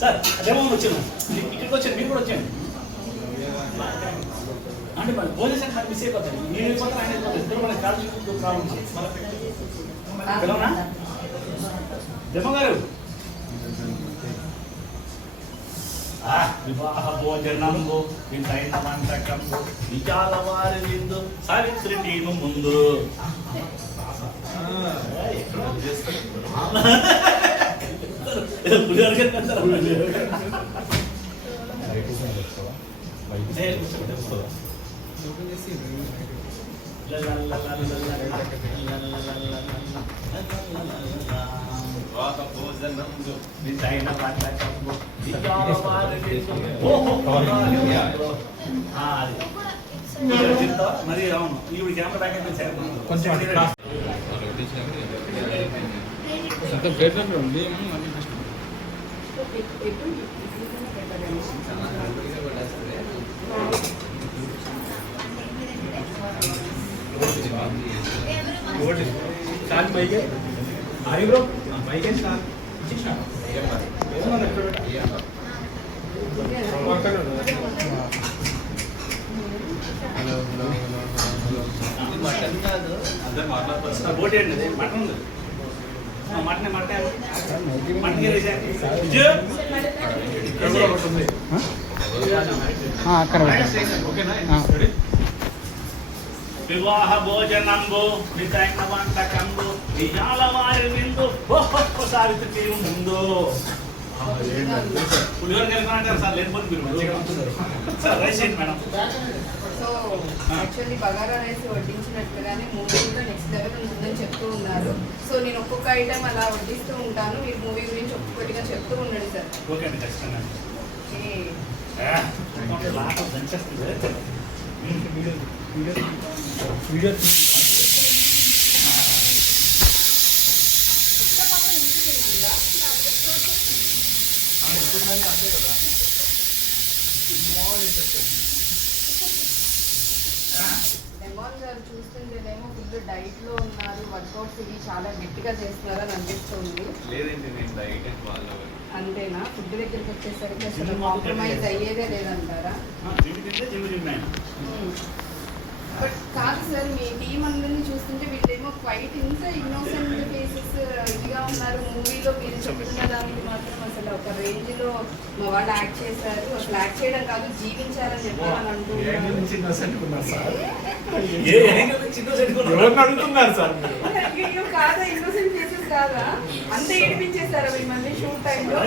Sir అదేమో వచ్చాను ఇక్కడికి వచ్చాను మీరు కూడా వచ్చాను అంటే మన భోజన సంఘాన్ని మిస్ అయిపోతాను నేను అయిపోతాను ఆయన అయిపోతాను ఇద్దరు మన కాల్ ప్రాబ్లమ్స్ పిలవనా జమ్మగారు వివాహ భోజనంబు వింతైన వంటకంబు విచాల వారి విందు సావిత్రి టీము ముందు మరి అవును ఇప్పుడు కెమెరా బ్యాక్ అయితే కొంచెం ఉంది आई ब्रो बाइक है स्टार्ट మటన్ కాదు అదే మాట్లాడుతున్నా బోట్ ఏంటి మటన్ మటన్ మటన్ మటన్ అక్కడ ఓకేనా వివాహ భోజనంబు వితైన వంటకంబు విజాల వారి విందు సావిత్రి ముందు పులిహోర కలిపి సార్ లేకపోతే మీరు సార్ రైస్ ఏంటి madam so actually bagara rice వడ్డించినట్లుగానే మూవీలో నెక్స్ట్ లెవెల్ ఉంటుందని చెప్తూ ఉన్నారు. సో నేను ఒక్కొక్క ఐటమ్ అలా వడ్డిస్తూ ఉంటాను, మీరు మూవీ గురించి ఒక్కొక్కటిగా చెప్తూ ఉండండి సార్. ఓకే అండి ఖచ్చితంగా. రెమాన్ గారు చూస్తుంటేనేమో ఫుల్ డైట్ లో ఉన్నారు, వర్కౌట్స్ ఇవి చాలా గట్టిగా చేస్తున్నారు అని అనిపిస్తుంది. లేదండి నేను డైట్ అండ్ ఫాలో అంతేనా? ఫుడ్ దగ్గరికి వచ్చేసరికి అసలు కాంప్రమైజ్ అయ్యేదే లేదంటారా? బట్ కాదు సార్, మీ టీం అందరినీ చూస్తుంటే వీళ్ళేమో క్వైట్ ఇంత ఇన్నోసెంట్ ఫేసెస్ ఇదిగా ఉన్నారు. మూవీలో మీరు చెప్తున్న దానికి మాత్రం అసలు ఒక రేంజ్ లో మా వాళ్ళు యాక్ట్ చేశారు. అసలు యాక్ట్ చేయడం కాదు, జీవించాలని చెప్పాలని అంటున్నారు. కాదా, ఇన్నోసెంట్ ఫేసెస్ కాదా? అంత ఏడిపించేశారా మిమ్మల్ని షూట్ టైంలో?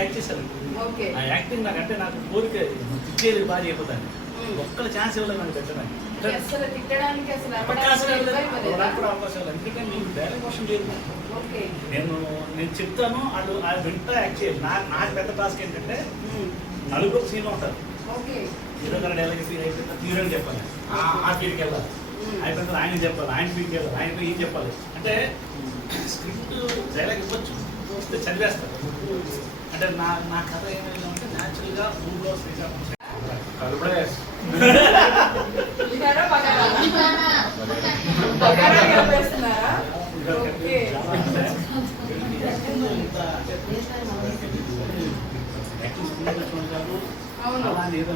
యాక్ట్ చేశారు. ఓకే, యాక్టింగ్ నాకంటే నాకు కోరిక ఇచ్చేది బాగా అయిపోతాను. ఒక్కళ్ళ ఛాన్స్ ఇవ్వలేదు నాకు పెట్టడానికి. అసలు తిట్టడానికి అసలు ఎందుకంటే మీకు డైలాగ్ మోషన్ లేదు. నేను చెప్తాను, వాళ్ళు వింటా యాక్ట్ చేయాలి. నాకు పెద్ద టాస్క్ ఏంటంటే నలుగురు సీన్ ఉంటారు. హీరో గారు డైలాగ్ ఫీల్ అయిపోయింది, హీరోని చెప్పాలి, ఆ ఫీల్డ్కి వెళ్ళాలి, అయిపోయిన ఆయన చెప్పాలి, ఆయన ఫీల్డ్కి వెళ్ళాలి, ఆయన ఏం చెప్పాలి అంటే స్క్రిప్ట్ డైలాగ్ ఇవ్వచ్చు, వస్తే చదివేస్తారు. అంటే నా కథ ఏమైనా ఉంటే న్యాచురల్గా ఊళ్ళో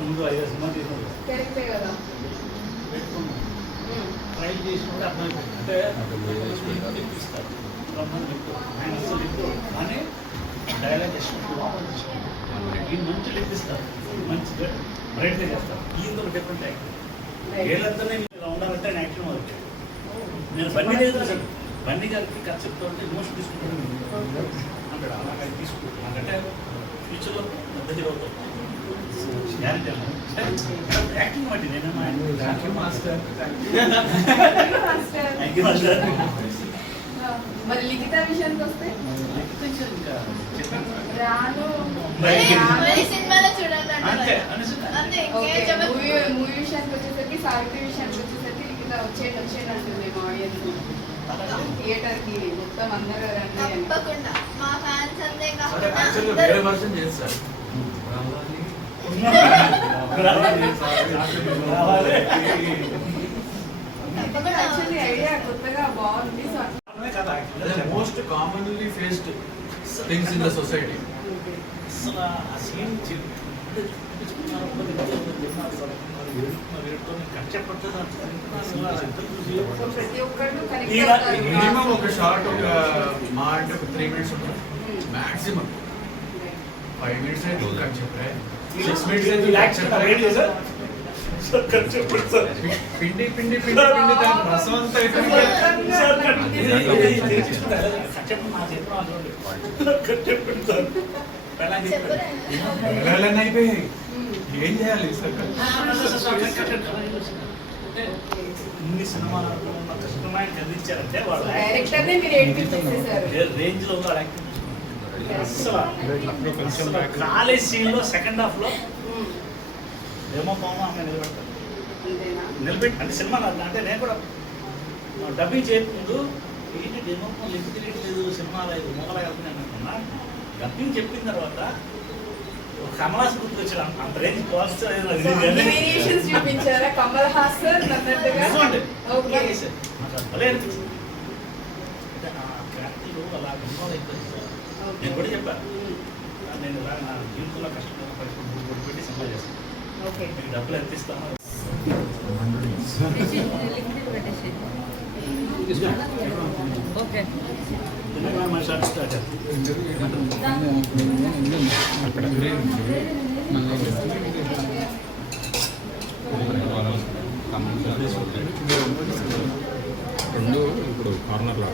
ముందు 5 సినిమా తీసుకుంటారు ట్రైల్ చేసినప్పుడు అర్థమైపోతుంది. అంటే ఇప్పిస్తారు ఆయన అసలు ఇప్పుడు కానీ డైలాగ్ ఈ మంచి ఇప్పిస్తారు, మంచి బ్రైట్గా చేస్తారు. ఈయన డిఫరెంట్ యాక్టింగ్. వీళ్ళంతా ఇలా ఉండాలంటే నేను యాక్టింగ్ అవుతుంది. నేను బండి లేదు అసలు బండి గారికి చెప్తా ఉంటే ఇమోషన్ తీసుకుంటాను అంటాడు. అలాగే తీసుకుంటాను. నాకంటే ఫ్యూచర్లో పెద్ద హీరో అవుతాను గ్యారెంటీ. యాక్టింగ్ బట్టి నేను మరి లిఖిత విషయానికి వస్తే మూవీ విషయానికి వచ్చేసరికి, సావిత్రి విషయానికి వచ్చేసరికి లిఖిత వచ్చేయండి అంటుంది మేము ఆడియన్స్. థియేటర్ కి మొత్తం అందరూ రండి. మా ఫ్యాన్స్ అంతే సరే కాకుండా యాక్చువల్గా అందరూ వేరే వర్షన్ చేస్తారు రావాలి తప్పకుండా యాక్చువల్లీ ఐడియా కొత్తగా బాగుంది so most commonly faced things in the society. అసలు ఆ సీన్ చూపించుకున్నారు ప్రతి ఒక్కళ్ళు మినిమం ఒక షార్ట్ ఒక మా అంటే ఒక 3 minutes ఉంటుంది మాక్సిమం 5 minutes అయితే కట్ చెప్పే 6 minutes అయితే పిండి పిండి పిండి పిండి దాని రసం అంతా అయిపోయింది. పిల్లలన్నీ అయిపోయాయి ఏం చేయాలి సార్? ఇన్ని సినిమాలు కష్టమైన కదిలించారంటే వాళ్ళు డైరెక్టర్నే మీరు ఏడిపించేసేసారు. రేంజ్ లో ఉన్నారు యాక్టింగ్. అసలు కాలేజ్ సీన్ లో సెకండ్ హాఫ్ లో డెమో పవన్ ఆమె నిలబెడతారు. అంతేనా? నిలబెట్టి అంటే సినిమా అంటే నేను కూడా డబ్బింగ్ చేయకముందు ఏంటి డెమో పవన్ లింక్ తెలియట్లేదు సినిమా లేదు మొగలా వెళ్తున్నాను అనుకున్నా. డబ్బింగ్ చెప్పిన తర్వాత కమలాస్ గుర్తు వచ్చాడు. అంత రేంజ్ కాస్ట్ సో అన్ని వేరియేషన్స్ చూపించారా కమల్ హాసన్ అన్నట్టుగా? ఓకే. భలే అనిపించింది. అంటే ఆ క్యారెక్టర్లు అలా ఇన్వాల్వ్ అయిపోయింది సార్. నేను కూడా చెప్పాను నేను ఇలా నా జీవితంలో కష్టమైన పరిస్థితులు పెట్టి సినిమా చేస్తాను. ఓకే. మీకు డబ్బులు ఎంత ఇస్తాను? ఓకే మా షార్ట్ స్టార్ట్ రెండు ఇప్పుడు కార్నర్లో